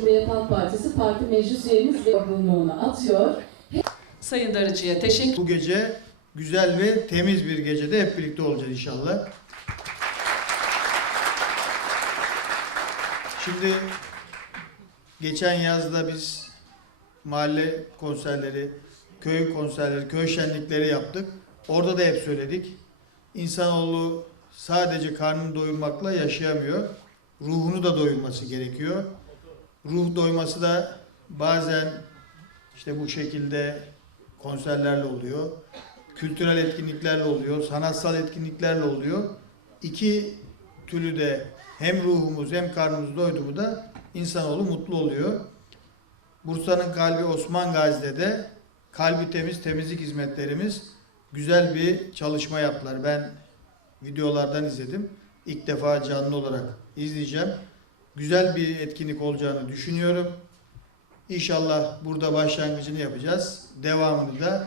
Cumhuriyet Halk Partisi Parti Meclis Üyemiz ve yorgunluğunu atıyor. Sayın Darıcı'ya teşekkür Bu gece güzel ve temiz bir gecede hep birlikte olacağız inşallah. Şimdi geçen yazda biz mahalle konserleri, köy konserleri, köy şenlikleri yaptık. Orada da hep söyledik. İnsanoğlu sadece karnını doyurmakla yaşayamıyor. Ruhunu da doyurması gerekiyor. Ruh doyması da bazen işte bu şekilde konserlerle oluyor. Kültürel etkinliklerle oluyor, sanatsal etkinliklerle oluyor. İki türlü de hem ruhumuz hem karnımız doydu mu da insanoğlu mutlu oluyor. Bursa'nın kalbi Osman Gazi'de de kalbi temiz temizlik hizmetlerimiz güzel bir çalışma yaptılar. Ben videolardan izledim. İlk defa canlı olarak izleyeceğim. Güzel bir etkinlik olacağını düşünüyorum. İnşallah burada başlangıcını yapacağız. Devamını da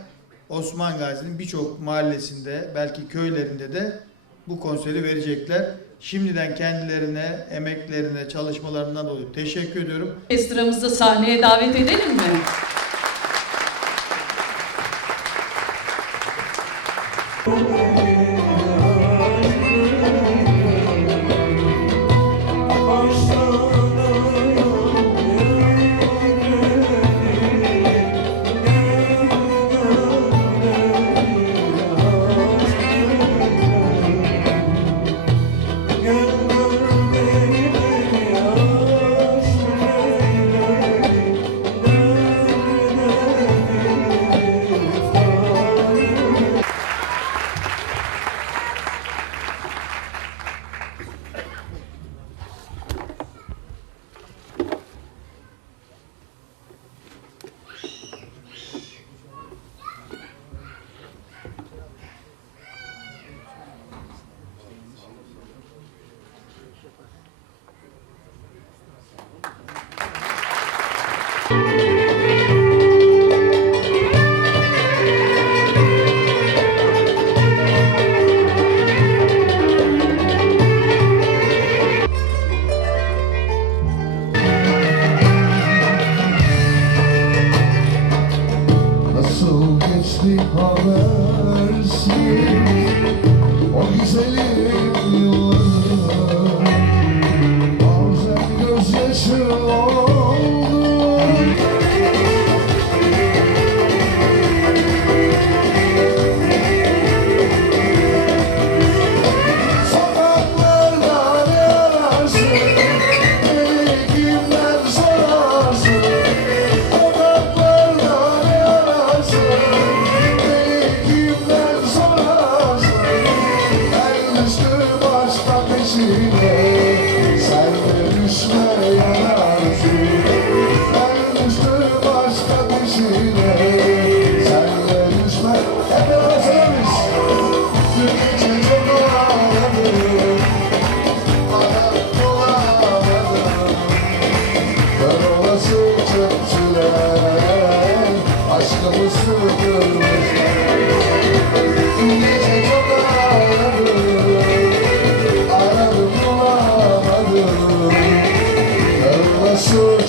Osman Gazi'nin birçok mahallesinde, belki köylerinde de bu konseri verecekler. Şimdiden kendilerine, emeklerine, çalışmalarından dolayı teşekkür ediyorum. Orkestramızı sahneye davet edelim mi? Nasıl geçti habersiz. O güzelim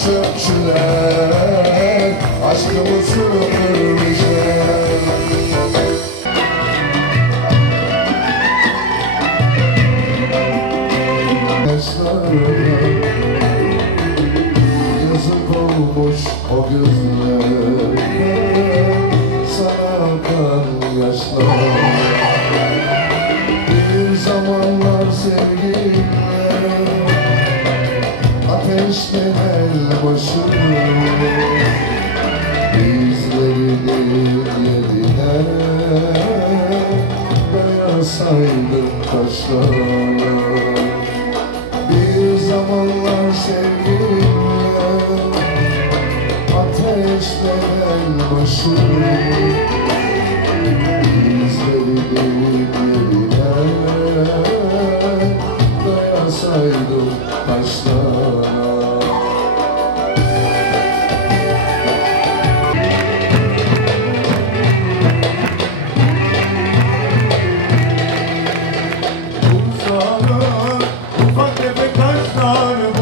çöpçüler Aşkımı sürdürmüşler Yaşlarım Yazık olmuş o gözlerine Sana akan yaşlar. Bir zamanlar sevgilimle Ateşten el başımı Bizlerini yerine Dayasaydım taşlara. Bir zamanlar sevgilimle Ateşlenen başım İzlerinin Bursa'nın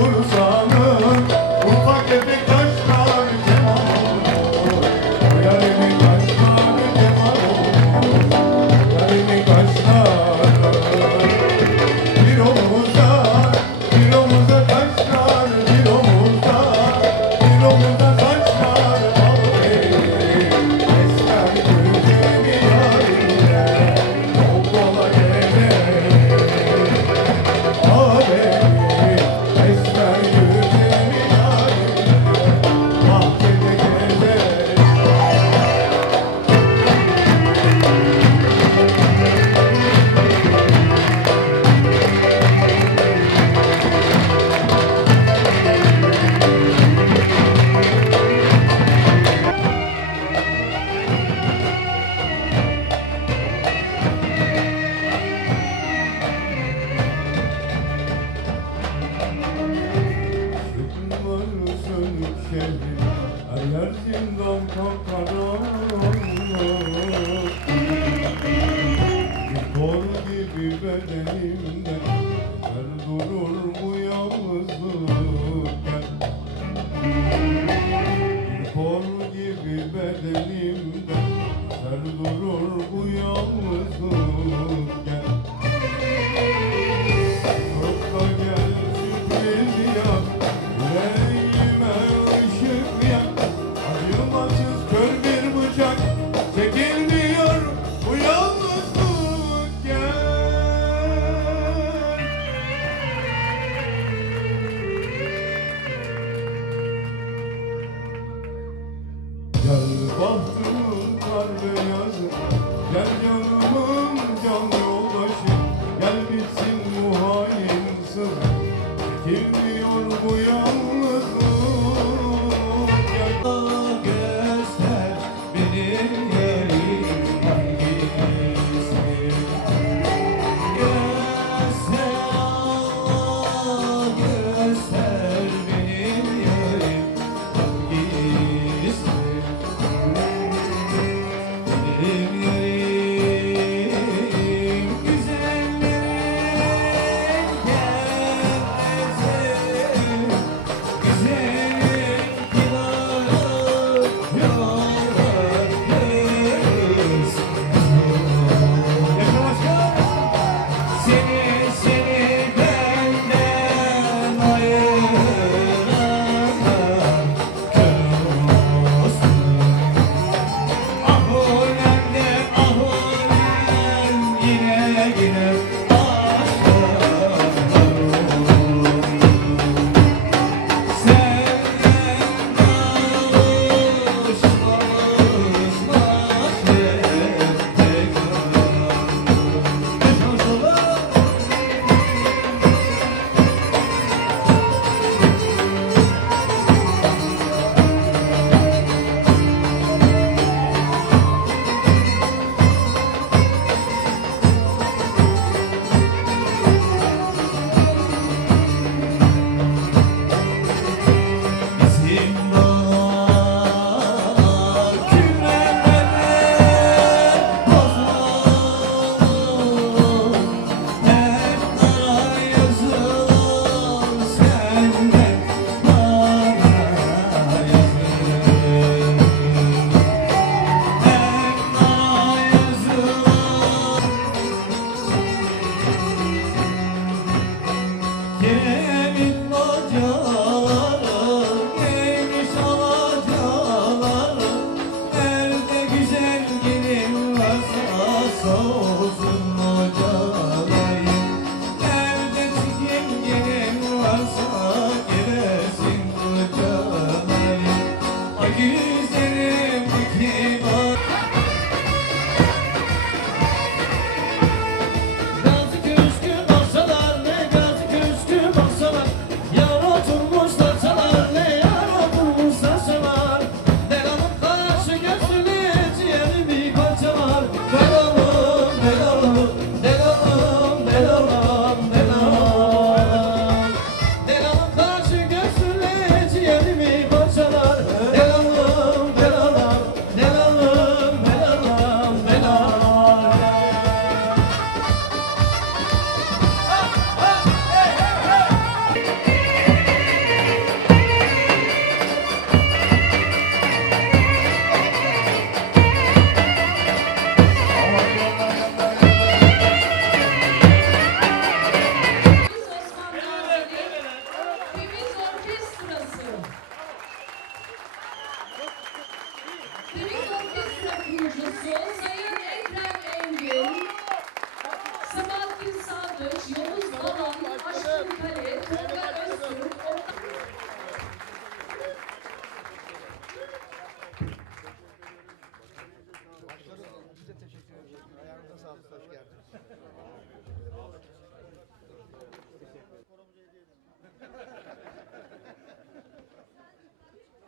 Aduh, 果